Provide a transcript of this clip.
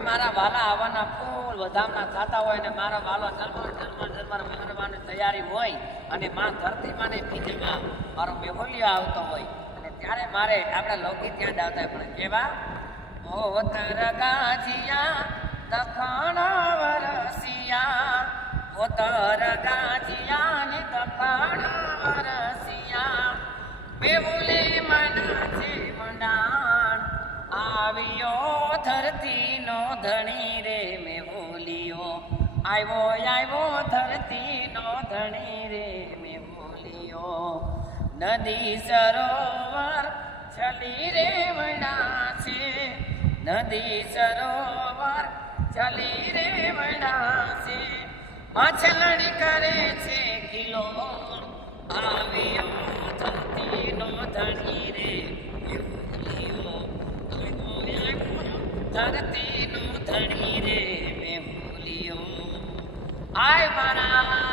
મારા વાલા આવવાના ફૂલ વધામણા થતા હોય ને મારો વાલો જન્મર મરવાની તૈયારી હોય અને માં ધરતી માને બીજમાં મારો મેહોલિયો આવતો હોય અને ત્યારે મારે આપણા લોકગીત યાદ આવતા હોય પણ કેવા ઓતર ગાજિયા દખણ વરસિયા ઓતર ગાજિયા ને દખણ વરસિયા મેહુલી મના છે મંડાણ આવ્યો ધરતી નો ધણી રે મેહુલિયો આવ્યો ધરતી નો ધણી રે મેહુલિયો નદી સરોવર ચલી રે વડા છે નદી સરોવર ચલી રે વડા છે માછલણી કરે છે કિલો આવ્યો ધરતી નો ધણી રે ધરતી નો ધણી રે મેહુલિયો આય મારા